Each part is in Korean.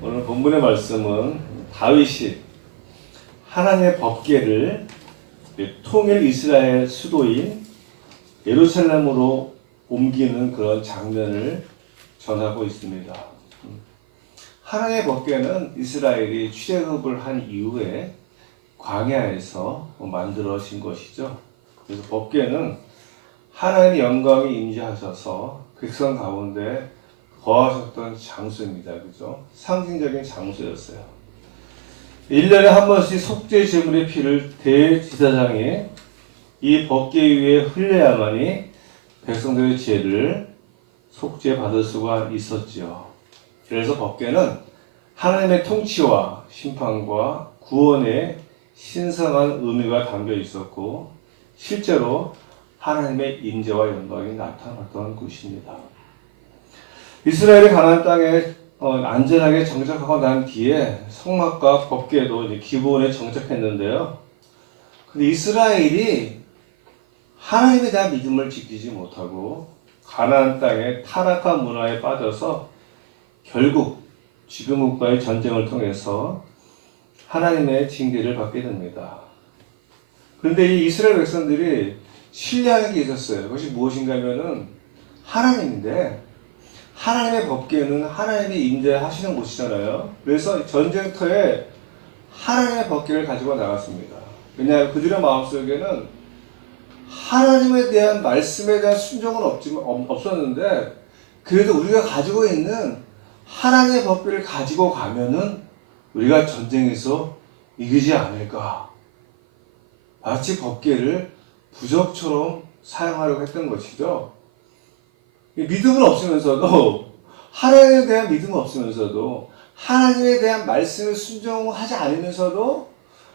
오늘 본문의 말씀은 다윗이 하나님의 법궤를 통일 이스라엘 수도인 예루살렘으로 옮기는 그런 장면을 전하고 있습니다. 하나님의 법궤는 이스라엘이 출애굽을 한 이후에 광야에서 만들어진 것이죠. 그래서 법궤는 하나님의 영광이 임재하셔서 백성 가운데 거하셨던 장소입니다. 그죠? 상징적인 장소였어요. 1년에 한 번씩 속죄 제물의 피를 대제사장이 이 법궤 위에 흘려야만이 백성들의 죄를 속죄받을 수가 있었지요. 그래서 법궤는 하나님의 통치와 심판과 구원의 신성한 의미가 담겨 있었고 실제로 하나님의 임재와 영광이 나타났던 것입니다. 이스라엘이 가나안 땅에 안전하게 정착하고 난 뒤에 성막과 법궤도 이제 기본에 정착했는데요. 근데 이스라엘이 하나님에 대한 믿음을 지키지 못하고 가나안 땅의 타락한 문화에 빠져서 결국 지금과의 전쟁을 통해서 하나님의 징계를 받게 됩니다. 그런데 이 이스라엘 백성들이 신뢰하는 게 있었어요. 그것이 무엇인가 하면은 하나님인데 하나님의 법궤는 하나님이 임재하시는 곳이잖아요. 그래서 전쟁터에 하나님의 법궤를 가지고 나갔습니다. 왜냐하면 그들의 마음속에는 하나님에 대한 말씀에 대한 순종은 없었는데 그래도 우리가 가지고 있는 하나님의 법궤를 가지고 가면은 우리가 전쟁에서 이기지 않을까. 마치 법궤를 부적처럼 사용하려고 했던 것이죠. 믿음은 없으면서도 하나님에 대한 믿음은 없으면서도 하나님에 대한 말씀을 순종하지 않으면서도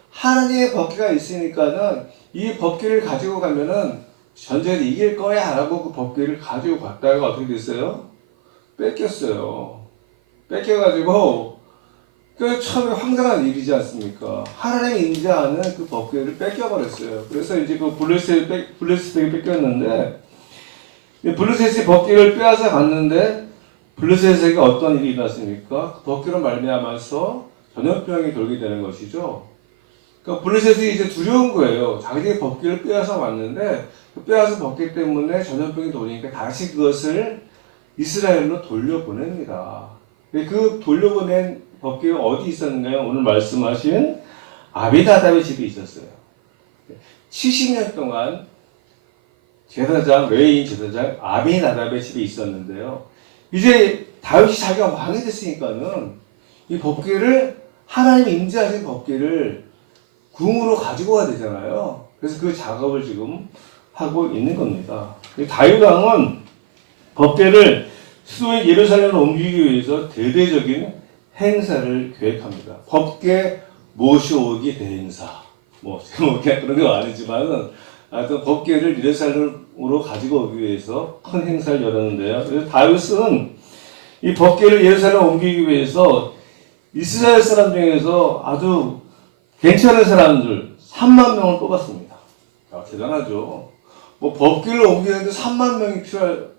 하나님의 법궤가 있으니까는 이 법궤를 가지고 가면은 전쟁을 이길 거야 라고 그 법궤를 가지고 갔다가 어떻게 됐어요? 뺏겼어요. 뺏겨가지고 그 처음에 황당한 일이지 않습니까? 하나님이 임재하는 그 법궤를 뺏겨버렸어요. 그래서 이제 그 블레셋에게 뺏겼는데 블레셋이 법궤를 빼앗아 갔는데 블레셋에게 어떤 일이 일어났습니까? 그 법궤로 말미암아서 전염병이 돌게 되는 것이죠. 그러니까 블레셋이 이제 두려운 거예요. 자기들이 법궤를 빼앗아 왔는데 그 빼앗은 법궤 때문에 전염병이 도니까 다시 그것을 이스라엘로 돌려보냅니다. 그 돌려보낸 법궤가 어디 있었는가요? 오늘 말씀하신 아비나답의 집에 있었어요. 70년 동안 제사장, 레위인 제사장 아비나답의 집에 있었는데요. 이제 다윗이 자기가 왕이 됐으니까는 이 법궤를 하나님이 임재하신 법궤를 궁으로 가지고 와야 되잖아요. 그래서 그 작업을 지금 하고 있는 겁니다. 다윗 왕은 법궤를 수도인 예루살렘으로 옮기기 위해서 대대적인 행사를 계획합니다. 법궤 모셔오기 대행사. 그냥 그런 건 아니지만은 하여튼 법궤를 예루살렘으로 가지고 오기 위해서 큰 행사를 열었는데요. 그래서 다윗은 이 법궤를 예루살렘에 옮기기 위해서 이스라엘 사람 중에서 아주 괜찮은 사람들 3만 명을 뽑았습니다. 대단하죠. 법궤를 옮기는데 3만 명이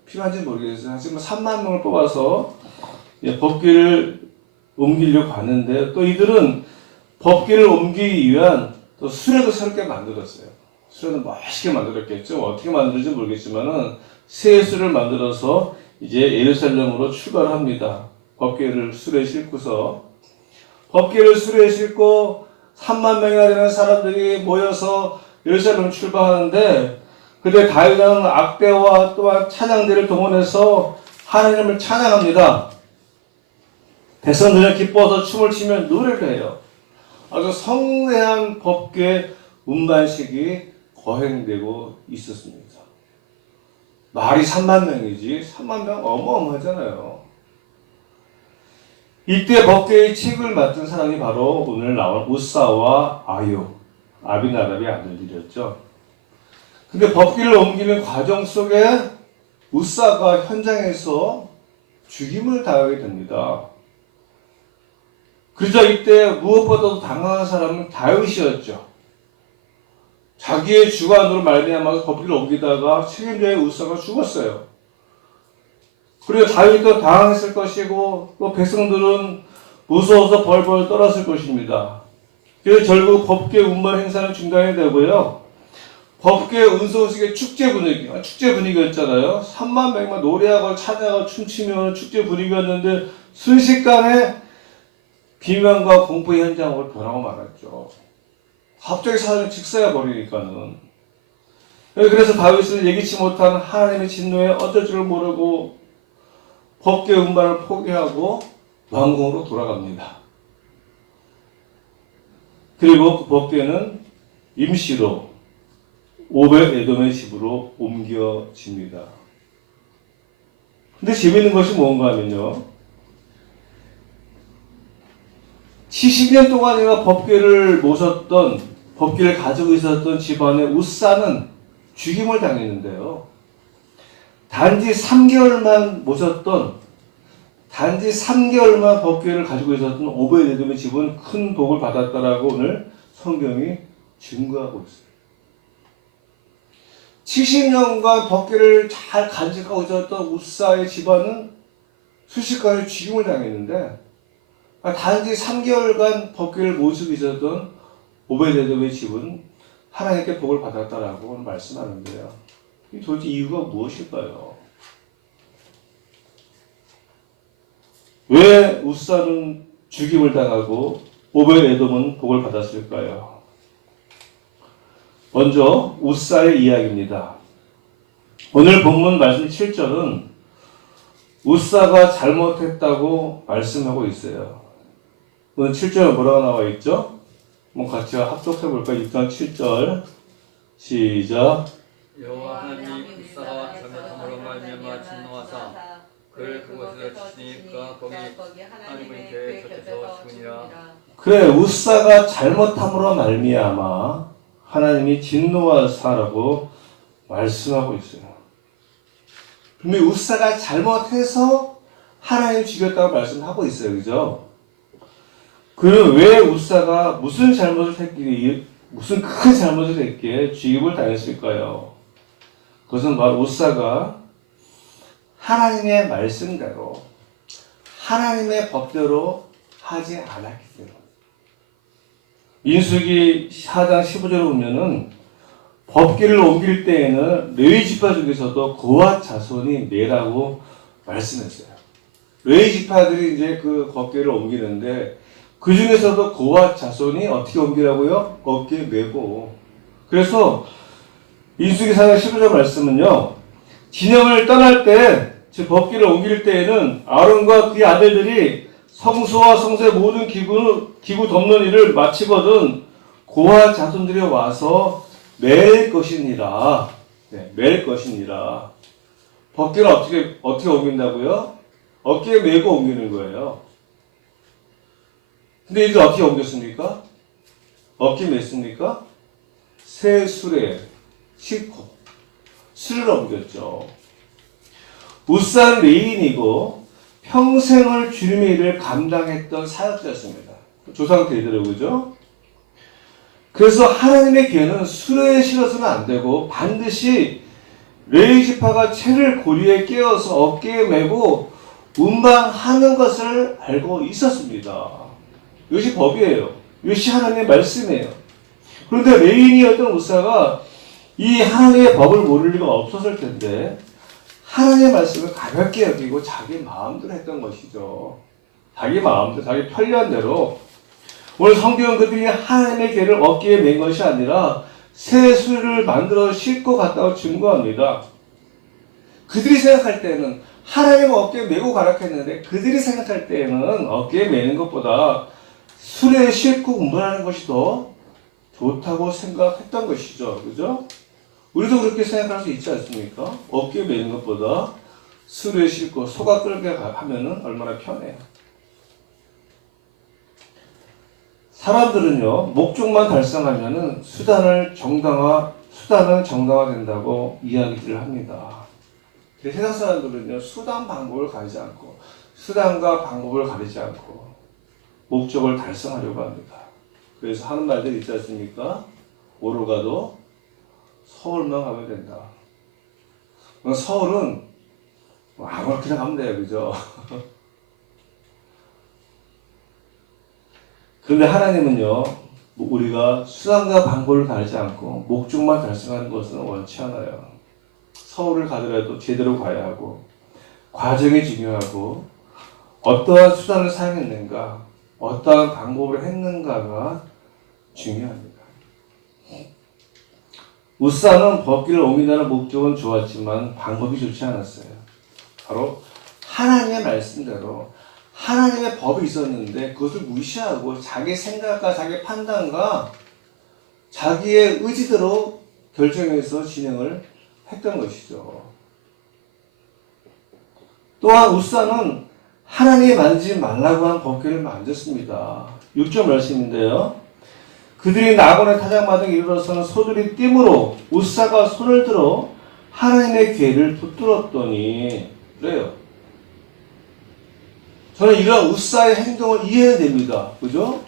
필요한지 모르겠어요. 하지만 3만 명을 뽑아서 법궤를 옮기려고 하는데 또 이들은 법궤를 옮기기 위한 또 수레도 새롭게 만들었어요. 수레는 멋있게 만들었겠죠. 어떻게 만들지 모르겠지만은 새 수레를 만들어서 이제 예루살렘으로 출발을 합니다. 법궤를 수레에 싣고서 법궤를 수레에 싣고 3만 명이나 되는 사람들이 모여서 예루살렘을 출발하는데 그때 다윗은 악대와 또한 찬양대를 동원해서 하나님을 찬양합니다. 백성들은 기뻐서 춤을 추며 노래를 해요. 아주 성대한 법궤 운반식이 거행되고 있었습니다. 말이 3만 명이지 3만 명 어마어마하잖아요. 이때 법궤의 책을 맡은 사람이 바로 오늘 나온 우사와 아요, 아비나답의 아들들이었죠. 근데 법궤를 옮기는 과정 속에 우사가 현장에서 죽임을 당하게 됩니다. 그러자 이때 무엇보다도 당황한 사람은 다윗이었죠. 자기의 주관으로 말미암아서 법궤를 옮기다가 책임자의 우사가 죽었어요. 그리고 다윗도 당황했을 것이고 또 백성들은 무서워서 벌벌 떨었을 것입니다. 그래서 결국 법궤 운반 행사는 중단이 되고요. 법궤 운송식의 축제 분위기였잖아요. 3만 명만 노래하고 찬양하고 춤추며 축제 분위기였는데 순식간에 비명과 공포의 현장으로 변하고 말았죠. 갑자기 사람이 직사해 버리니까는. 그래서 다윗은 예기치 못한 하나님의 진노에 어쩔 줄 모르고 법궤 운반을 포기하고 왕궁으로 돌아갑니다. 그리고 그 법궤는 임시로 오벳에돔의 집으로 옮겨집니다. 근데 재미있는 것이 뭔가 하면요. 70년 동안이나 법궤를 가지고 있었던 집안의 우사는 죽임을 당했는데요. 단지 3개월만 법궤를 가지고 있었던 오벳에돔의 집은 큰 복을 받았다라고 오늘 성경이 증거하고 있어요. 70년간 법궤를 잘 간직하고 있었던 우사의 집안은 순식간에 죽임을 당했는데 단지 3개월간 법궤를 모시고 있었던 오벳에돔의 집은 하나님께 복을 받았다라고 말씀하는데요. 도대체 이유가 무엇일까요? 왜 우사는 죽임을 당하고 오벳에돔은 복을 받았을까요? 먼저 우사의 이야기입니다. 오늘 본문 말씀 7절은 우사가 잘못했다고 말씀하고 있어요. 오늘 7절에 뭐라고 나와 있죠? 한번 같이 합독해 볼까요? 6장 7절 시작. 여호와 하나님 우사가 잘못함으로 말미암아 진노하사 그를 그곳에서 치시니까 거기 하나님의 궤 곁에서 죽으니라. 그래, 우사가 잘못함으로 말미암아 하나님이 진노하사라고 말씀하고 있어요. 분명히 우사가 잘못해서 하나님이 죽였다고 말씀하고 있어요. 그죠? 그럼 왜 우사가 무슨 큰 잘못을 했기에 죽임을 당했을까요? 그것은 바로 우사가 하나님의 말씀대로 하나님의 법대로 하지 않았기 때문에. 민수기 4장 15절을 보면은 법궤를 옮길 때에는 레위 지파 중에서도 고핫 자손이 매라고 말씀했어요. 레위 지파들이 이제 그 법궤를 옮기는데 그 중에서도 고핫 자손이 어떻게 옮기라고요? 법궤 메고. 그래서 민수기 4장 15절 말씀은요. 진영을 떠날 때, 즉 법궤를 옮길 때에는 아론과 그의 아들들이 성소와 성소의 모든 기구 덮는 일을 마치거든 고핫 자손들이 와서 맬 것이니라. 네, 맬 것이니라. 법궤를 어떻게 옮긴다고요? 어깨에 메고 옮기는 거예요. 근데 이들 어떻게 옮겼습니까? 어깨에 맸습니까? 새 술에 싣고 술을 옮겼죠. 우사는 레위인이고 평생을 주님의 일을 감당했던 사역자였습니다. 조상 대대로 그죠? 그래서 하나님의 궤는 수레에 실어서는 안 되고 반드시 레위 지파가 채를 고리에 끼워서 어깨에 메고 운반하는 것을 알고 있었습니다. 이것이 법이에요. 이것이 하나님의 말씀이에요. 그런데 레위인이었던 우사가 이 하나님의 법을 모를 리가 없었을 텐데 하나님의 말씀을 가볍게 여기고 자기 마음대로 했던 것이죠. 자기 마음대로, 자기 편리한 대로. 오늘 성경은 그들이 하나님의 궤를 어깨에 맨 것이 아니라 새 수를 만들어 싣고 갔다고 증거합니다. 그들이 생각할 때는 하나님 어깨에 메고 가라 했는데 그들이 생각할 때는 어깨에 메는 것보다 수레에 싣고 운반하는 것이 더 좋다고 생각했던 것이죠. 그죠? 우리도 그렇게 생각할 수 있지 않습니까? 어깨에 메는 것보다 수레에 싣고 소가 끌게 하면은 얼마나 편해요. 사람들은요, 목적만 달성하면은 수단은 정당화된다고 이야기를 합니다. 근데 세상 사람들은요, 수단 방법을 가리지 않고, 수단과 방법을 가리지 않고, 목적을 달성하려고 합니다. 그래서 하는 말들이 있지 않습니까? 오로 가도 서울만 가면 된다. 서울은 아무나 그냥 가면 돼요. 그죠? 그런데 하나님은요, 우리가 수단과 방법을 다르지 않고 목적만 달성하는 것은 원치 않아요. 서울을 가더라도 제대로 가야 하고 과정이 중요하고 어떠한 수단을 사용했는가, 어떠한 방법을 했는가가 중요합니다. 우사는 법궤를 옮긴다는 목적은 좋았지만 방법이 좋지 않았어요. 바로 하나님의 말씀대로 하나님의 법이 있었는데 그것을 무시하고 자기 생각과 자기 판단과 자기의 의지대로 결정해서 진행을 했던 것이죠. 또한 우사는 하나님이 만지지 말라고 한 법궤를 만졌습니다. 6절 말씀인데요. 그들이 나곤의 타작마당에 이르러서는 소들이 띠므로 우사가 손을 들어 하나님의 궤를 붙들었더니 그래요. 저는 이런 우사의 행동을 이해는 됩니다. 그죠?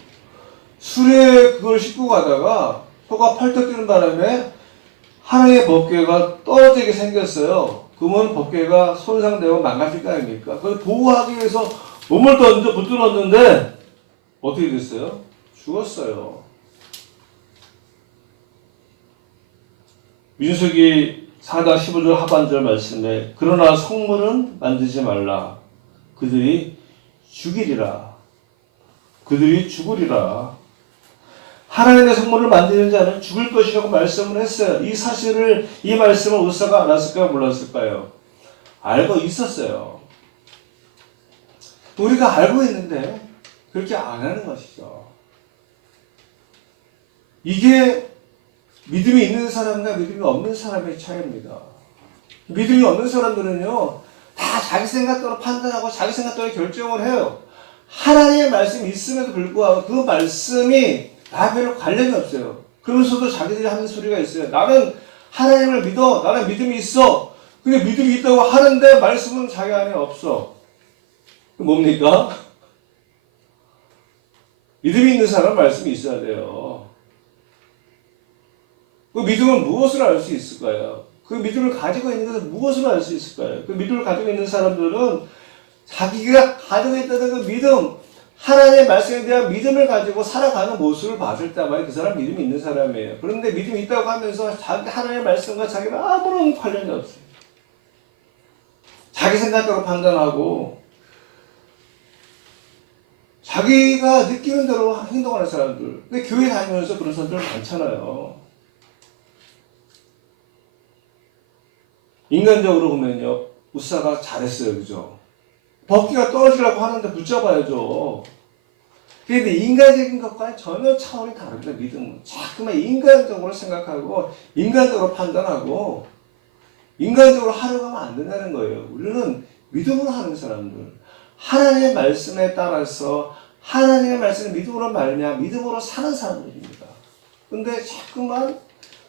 술에 그걸 싣고 가다가 소가 펄떡 뛰는 바람에 하나님의 법궤가 떨어지게 생겼어요. 그러면 법궤가 손상되고 망가질 거 아닙니까? 그걸 보호하기 위해서 몸을 던져 붙들었는데 어떻게 됐어요? 죽었어요. 민수기 4장 15절 하반절 말씀에 그러나 성물은 만지지 말라. 그들이 죽이리라. 그들이 죽으리라. 하나님의 성물을 만지는 자는 죽을 것이라고 말씀을 했어요. 이 사실을, 이 말씀을 우사가 알았을까요? 몰랐을까요? 알고 있었어요. 우리가 알고 있는데 그렇게 안 하는 것이죠. 이게 믿음이 있는 사람과 믿음이 없는 사람의 차이입니다. 믿음이 없는 사람들은요, 다 자기 생각대로 판단하고 자기 생각대로 결정을 해요. 하나님의 말씀이 있음에도 불구하고 그 말씀이 나 별로 관련이 없어요. 그러면서도 자기들이 하는 소리가 있어요. 나는 하나님을 믿어. 나는 믿음이 있어. 근데 믿음이 있다고 하는데 말씀은 자기 안에 없어. 뭡니까? 믿음이 있는 사람은 말씀이 있어야 돼요. 그 믿음은 무엇을 알 수 있을까요? 그 믿음을 가지고 있는 것은 무엇을 알 수 있을까요? 그 믿음을 가지고 있는 사람들은 자기가 가지고 있다는 그 믿음, 하나님의 말씀에 대한 믿음을 가지고 살아가는 모습을 봤을 때만 그 사람 믿음이 있는 사람이에요. 그런데 믿음이 있다고 하면서 자기 하나님의 말씀과 자기는 아무런 관련이 없어요. 자기 생각대로 판단하고 자기가 느끼는 대로 행동하는 사람들. 근데 교회 다니면서 그런 사람들 많잖아요. 인간적으로 보면요, 우사가 잘했어요, 그죠? 법궤가 떨어지려고 하는데 붙잡아야죠. 그런데 인간적인 것과는 전혀 차원이 다릅니다. 믿음은 자꾸만 인간적으로 생각하고 인간적으로 판단하고 인간적으로 하려고 하면 안 된다는 거예요. 우리는 믿음으로 하는 사람들, 하나님의 말씀에 따라서 하나님의 말씀을 믿음으로 말미암아 믿음으로 사는 사람들입니다. 근데 자꾸만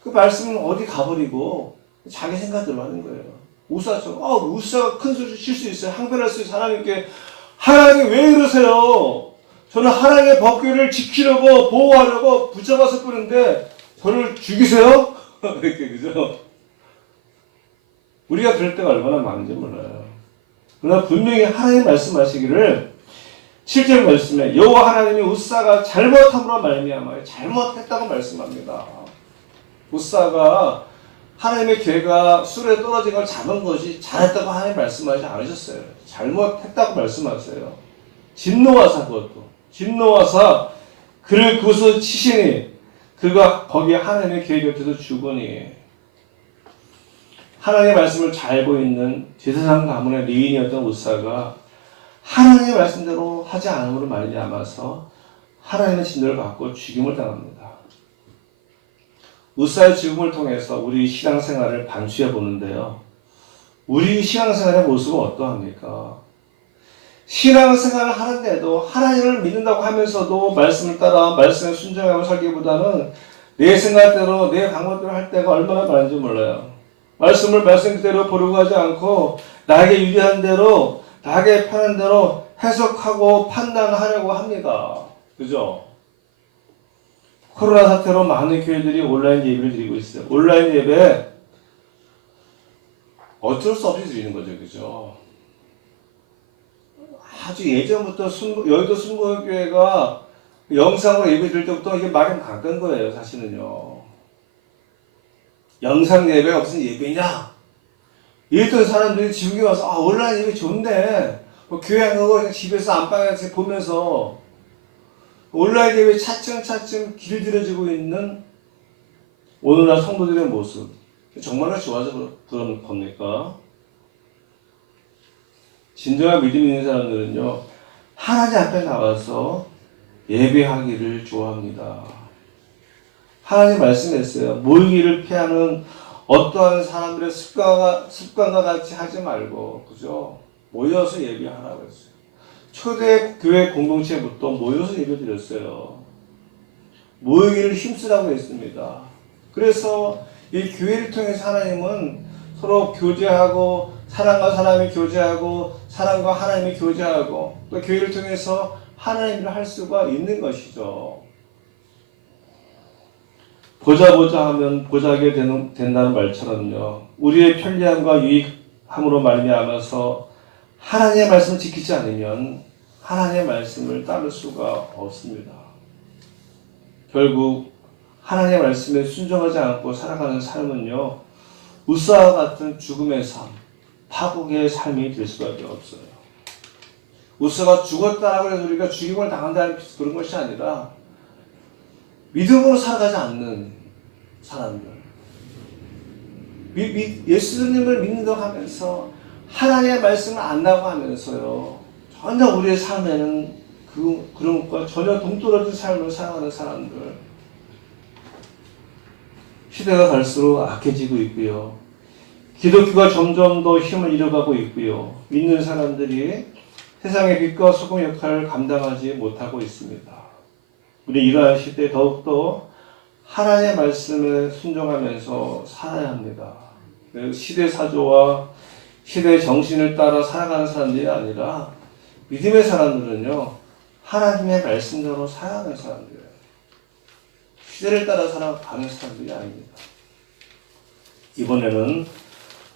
그 말씀은 어디 가버리고 자기 생각대로 하는 거예요. 우사처럼 우사가 큰 소리 칠 수 있어요. 항변할 수 있어요. 하나님께. 하나님 왜 이러세요? 저는 하나님의 법궤를 지키려고 보호하려고 붙잡아서 끄는데 저를 죽이세요? 이렇게 그죠? 우리가 그럴 때가 얼마나 많은지 몰라요. 그러나 분명히 하나님 말씀하시기를 7절 말씀에 여호와 하나님이 우사가 잘못함으로 말미암아 잘못했다고 말씀합니다. 우사가 하나님의 궤가 술에 떨어진 걸 잡은 것이 잘했다고 하나님 말씀하지 않으셨어요. 잘못했다고 말씀하세요. 진노하사 그것도. 진노하사 그를 그것을 치시니 그가 거기에 하나님의 궤 곁에서 죽으니 하나님의 말씀을 잘 알고 있는 제사장 가문의 레위인이었던 우사가 하나님의 말씀대로 하지 않음으로 말미암아서 하나님의 진노를 받고 죽임을 당합니다. 우사의 죽음을 통해서 우리 신앙생활을 반추해 보는데요. 우리 신앙생활의 모습은 어떠합니까? 신앙생활을 하는데도 하나님을 믿는다고 하면서도 말씀을 따라 말씀에 순종하고 살기보다는 내 생각대로 내 방법대로 할 때가 얼마나 많은지 몰라요. 말씀을 말씀 그대로 보려고 하지 않고 나에게 유리한 대로 나에게 편한 대로 해석하고 판단하려고 합니다. 그죠? 코로나 사태로 많은 교회들이 온라인 예배를 드리고 있어요. 온라인 예배 어쩔 수 없이 드리는 거죠. 그죠? 아주 예전부터 여의도 순복음교회가 영상으로 예배 드릴 때부터 이게 말이 많던 거예요, 사실은요. 영상 예배가 무슨 예배냐? 이랬던 사람들이 지국에 와서, 온라인 예배 좋은데, 뭐 교회 안 가고 그냥 집에서 안방에서 보면서 온라인 예배 차츰차츰 길들여지고 있는 오늘날 성도들의 모습. 정말로 좋아서 그런 겁니까? 진정한 믿음 있는 사람들은요, 하나님 앞에 나와서 예배하기를 좋아합니다. 하나님 말씀했어요. 모이기를 피하는 어떠한 사람들의 습관과 같이 하지 말고, 그죠? 모여서 예배하라고 했어요. 초대 교회 공동체부터 모여서 예배 드렸어요. 모이기를 힘쓰라고 했습니다. 그래서 이 교회를 통해서 하나님은 서로 교제하고, 사람과 사람이 교제하고, 사람과 하나님이 교제하고, 또 교회를 통해서 하나님을 할 수가 있는 것이죠. 보자 하면 보자게 된다는 말처럼요. 우리의 편리함과 유익함으로 말미암아서 하나님의 말씀을 지키지 않으면 하나님의 말씀을 따를 수가 없습니다. 결국 하나님의 말씀에 순종하지 않고 살아가는 삶은요, 우사와 같은 죽음의 삶, 파국의 삶이 될 수밖에 없어요. 우사가 죽었다고 해서 우리가 죽임을 당한다는 그런 것이 아니라 믿음으로 살아가지 않는 사람들, 예수님을 믿는다고 하면서 하나님의 말씀을 안다고 하면서요, 전혀 우리의 삶에는 그런 것과 전혀 동떨어진 삶을 살아가는 사람들, 시대가 갈수록 악해지고 있고요. 기독교가 점점 더 힘을 잃어가고 있고요. 믿는 사람들이 세상의 빛과 소금 역할을 감당하지 못하고 있습니다. 우리 이러한 시대에 더욱더 하나님의 말씀에 순종하면서 살아야 합니다. 시대 사조와 시대의 정신을 따라 살아가는 사람들이 아니라 믿음의 사람들은요, 하나님의 말씀대로 살아가는 사람들이에요. 시대를 따라 살아가는 사람들이 아닙니다. 이번에는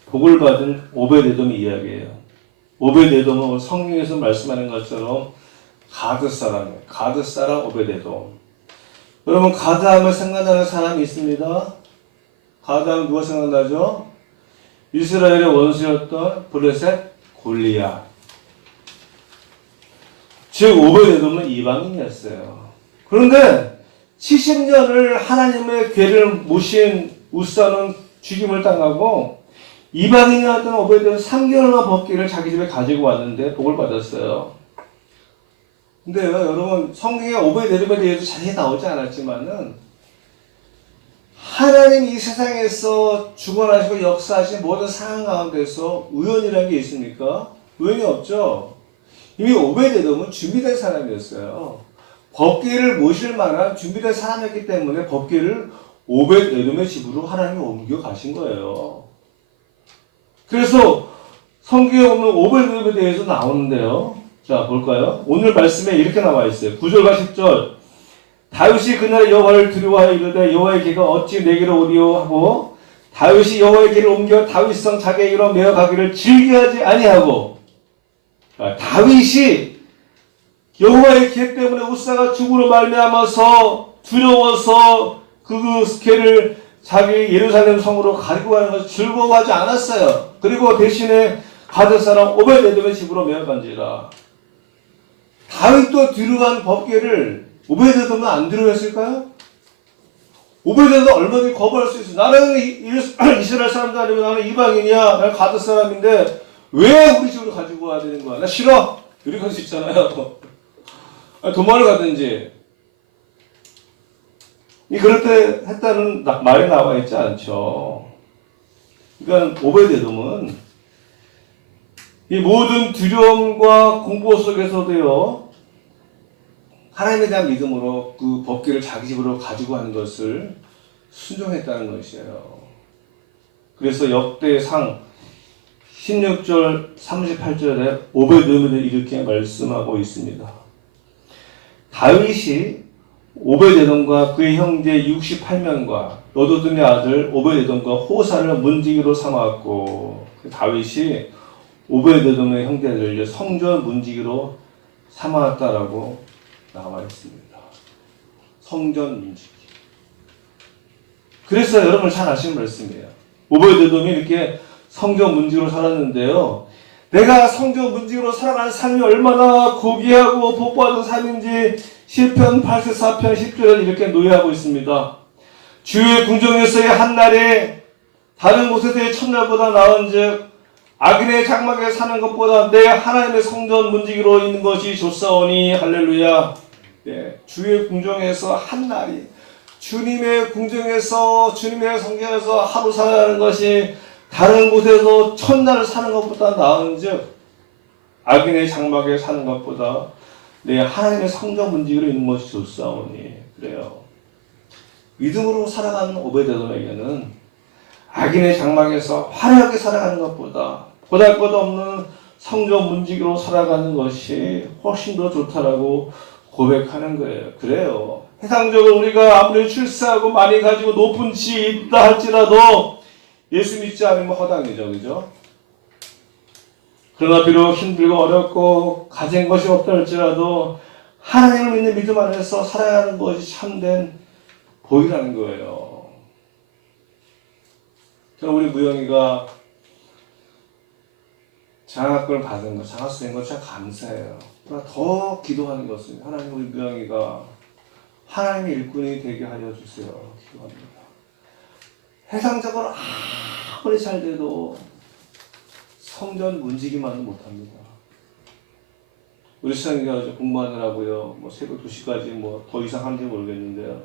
복을 받은 오벳에돔 이야기예요. 오벳에돔은 성경에서 말씀하는 것처럼 가드 사람이에요. 가드 사람 오벳에돔. 여러분, 가드 하면 생각나는 사람이 있습니다. 가드 하면 누가 생각나죠? 이스라엘의 원수였던 블레셋 골리앗. 즉 오벳에돔은 이방인이었어요. 그런데 70년을 하나님의 궤를 모신 우사는 죽임을 당하고 이방인이었던 오벳에돔은 3개월만 법궤를 자기 집에 가지고 왔는데 복을 받았어요. 근데요, 여러분, 성경에 오벳에돔에 대해서 자세히 나오지 않았지만은 하나님 이 세상에서 주관하시고 역사하신 모든 상황 가운데서 우연이라는 게 있습니까? 우연이 없죠. 이미 오벳에돔은 준비된 사람이었어요. 법궤를 모실 만한 준비된 사람이었기 때문에 법궤를 오벳에돔의 집으로 하나님이 옮겨 가신 거예요. 그래서 성경에 보면 오벳에돔에 대해서 나오는데요. 자, 볼까요? 오늘 말씀에 이렇게 나와 있어요. 9절과 10절. 다윗이 그날 여호와를 두려워하여 이르되 여호와의 길가 어찌 내게로 오리요 하고 다윗이 여호와의 길을 옮겨 다윗성 자기에게로 메어 가기를 즐겨하지 아니하고, 다윗이 여호와의 궤 때문에 우사가 죽음으로 말미암아서 두려워서 그 궤를 자기 예루살렘 성으로 가지고 가는 것을 즐거워하지 않았어요. 그리고 대신에 가드 사람 오벳에돔의 집으로 메어간지라. 다윗도 뒤로간 법궤를 오벳에돔은 안 뒤로했을까요? 오벳에돔 얼마든지 거부할 수 있어. 나는 이스라엘 사람도 아니고 나는 이방인이야. 나는 가드 사람인데 왜 우리 집으로 가지고 와야 되는 거야? 나 싫어. 이렇게 할 수 있잖아요. 도망을 가든지. 그럴 때 했다는 말이 나와 있지 않죠. 그러니까 오벳에돔은 이 모든 두려움과 공포 속에서도요, 하나님에 대한 믿음으로 그 법궤를 자기 집으로 가지고 하는 것을 순종했다는 것이에요. 그래서 역대상 16절 38절에 오벳에돔을 이렇게 말씀하고 있습니다. 다윗이 오벳에돔과 그의 형제 68명과 여도둔의 아들 오벳에돔과 호사를 문지기로 삼았고, 다윗이 오벳에돔의 형제들을 성전 문지기로 삼았다라고 나와 있습니다. 성전 문지기. 그래서 여러분 잘 아시는 말씀이에요. 오베드돔이 이렇게 성전 문지기로 살았는데요. 내가 성전 문지기로 살아가는 삶이 얼마나 고귀하고 복받은 삶인지 시편 84편 10절에 이렇게 노래하고 있습니다. 주의 궁정에서의 한날에 다른 곳에서의 첫날보다 나은즉 악인의 장막에 사는 것보다 내 하나님의 성전 문지기로 있는 것이 좋사오니 할렐루야. 네, 주의 궁정에서 한날이 주님의 궁정에서 주님의 성전에서 하루 살아가는 것이 다른 곳에서 첫날 사는 것보다 나은즉 악인의 장막에 사는 것보다 내 하나님의 성전 문지기로 있는 것이 좋사오니. 그래요. 믿음으로 살아가는 오베데돔에게는 악인의 장막에서 화려하게 살아가는 것보다 보잘것없는 성전 문지기로 살아가는 것이 훨씬 더 좋다라고 고백하는 거예요. 그래요. 세상적으로 우리가 아무리 출세하고 많이 가지고 높은 지위에 있다 할지라도 예수 믿지 않으면 허당이죠. 그죠? 그러나 비록 힘들고 어렵고 가진 것이 없다 할지라도 하나님을 믿는 믿음 안에서 살아가는 것이 참된 복이라는 거예요. 저는 우리 무영이가 장학금을 받은 것, 장학수 된 것 참 감사해요. 그러나 더 기도하는 것은 하나님 우리 무영이가 하나님의 일꾼이 되게 하여 주세요. 기도합니다. 세상적으로 아무리 잘 돼도 성전 문지기만은 못합니다. 우리 수영이가 공부하느라고요. 뭐 새벽 2시까지 뭐 더 이상 하는지 모르겠는데요.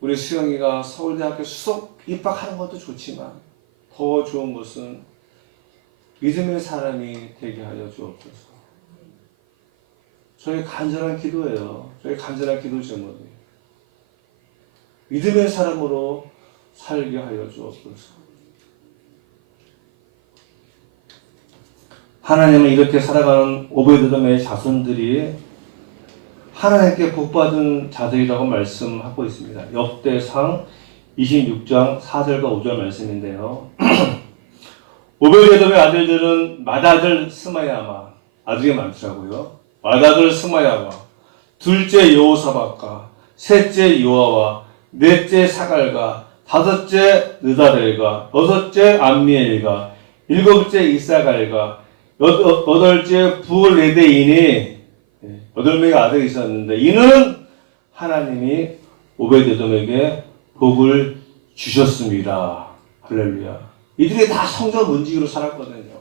우리 수영이가 서울대학교 수석 입학하는 것도 좋지만 더 좋은 것은 믿음의 사람이 되게 하여 주옵소서. 저희 간절한 기도예요. 저희 간절한 기도 제목이 믿음의 사람으로 살게 하여 주옵소서. 하나님은 이렇게 살아가는 오베드돔의 자손들이 하나님께 복받은 자들이라고 말씀하고 있습니다. 역대상 26장 4절과 5절 말씀인데요. 오베드돔의 아들들은 맏아들 스마야마, 아들이 많더라고요. 맏아들 스마야마, 둘째 여호사밧과 셋째 요아와 넷째 사갈과 다섯째 느다렐과 여섯째 암미엘과 일곱째 이사갈과 여덟째 부레데인이 8명의 아들이 있었는데 이는 하나님이 오베드돔에게 복을 주셨습니다. 할렐루야. 이들이 다 성전 문지기로 살았거든요.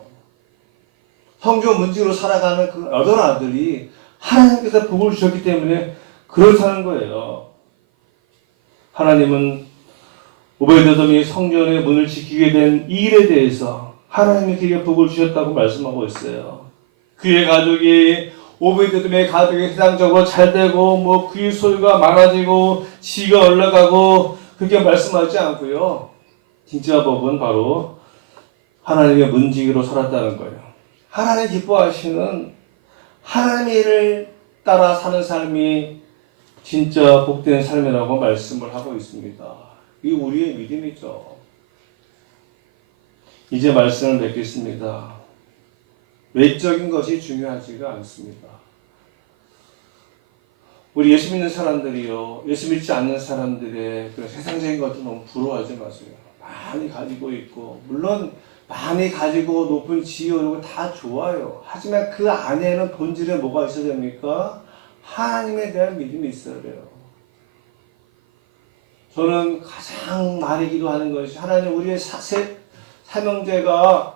성전 문지기로 살아가는 그 8 아들이 하나님께서 복을 주셨기 때문에 그렇다는 거예요. 하나님은 오베드돔이 성전의 문을 지키게 된 이 일에 대해서 하나님이 그에게 복을 주셨다고 말씀하고 있어요. 그의 가족이 오베드돔의 가족이 세상적으로 잘되고 뭐 그의 소유가 많아지고 지위가 올라가고 그렇게 말씀하지 않고요. 진짜 복은 바로 하나님의 문지기로 살았다는 거예요. 하나님 기뻐하시는 하나님의 일을 따라 사는 삶이 진짜 복된 삶이라고 말씀을 하고 있습니다. 이 우리의 믿음이죠. 이제 말씀을 맺겠습니다. 외적인 것이 중요하지가 않습니다. 우리 예수 믿는 사람들이요, 예수 믿지 않는 사람들의 그런 세상적인 것도 너무 부러워하지 마세요. 많이 가지고 있고, 물론 많이 가지고 높은 지위 이런 거 다 좋아요. 하지만 그 안에는 본질에 뭐가 있어야 됩니까? 하나님에 대한 믿음이 있어야 돼요. 저는 가장 많이 기도하는 것이 하나님 우리의 사명제가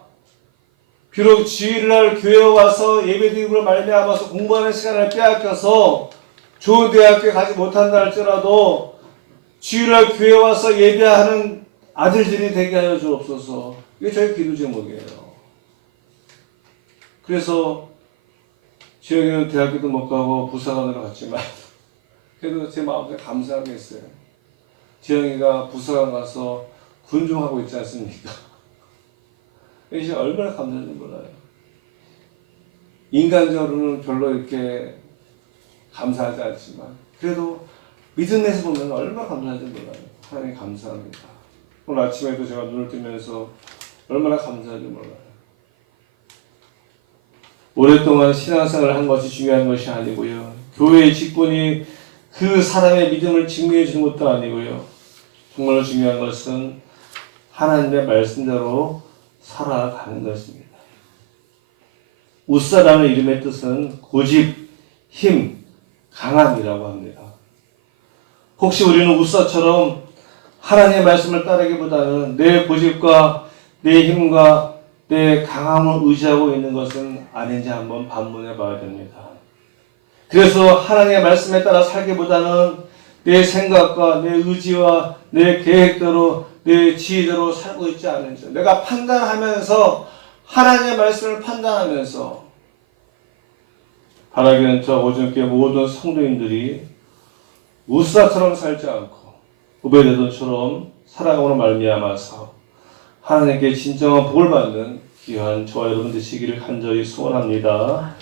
비록 주일날 교회에 와서 예배드림으로 말미암아서 공부하는 시간을 빼앗겨서 좋은 대학교에 가지 못한다 할지라도 주일날 교회에 와서 예배하는 아들들이 되게 하여 주옵소서. 이게 저희 기도 제목이에요. 그래서 지영이는 대학교도 못 가고 부사관으로 갔지만 그래도 제 마음속에 감사한 게 있어요. 지영이가 부사관 가서 군중하고 있지 않습니까? 이제 얼마나 감사한지 몰라요. 인간적으로는 별로 이렇게 감사하지 않지만 그래도 믿음에서 보면 얼마나 감사한지 몰라요. 하나님 감사합니다. 오늘 아침에도 제가 눈을 뜨면서 얼마나 감사한지 몰라요. 오랫동안 신앙생활을 한 것이 중요한 것이 아니고요. 교회의 직분이 그 사람의 믿음을 증명해 주는 것도 아니고요. 정말로 중요한 것은 하나님의 말씀대로 살아가는 것입니다. 우사라는 이름의 뜻은 고집, 힘, 강함이라고 합니다. 혹시 우리는 우사처럼 하나님의 말씀을 따르기보다는 내 고집과 내 힘과 내 강함을 의지하고 있는 것은 아닌지 한번 반문해 봐야 됩니다. 그래서 하나님의 말씀에 따라 살기보다는 내 생각과 내 의지와 내 계획대로 내 지혜대로 살고 있지 않은지, 내가 판단하면서 하나님의 말씀을 판단하면서 바라기는 저 오전께 모든 성도인들이 우사처럼 살지 않고 오베데돔처럼 살아감으로 말미암아서 하나님께 진정한 복을 받는 귀한 저와 여러분 되시기를 간절히 소원합니다.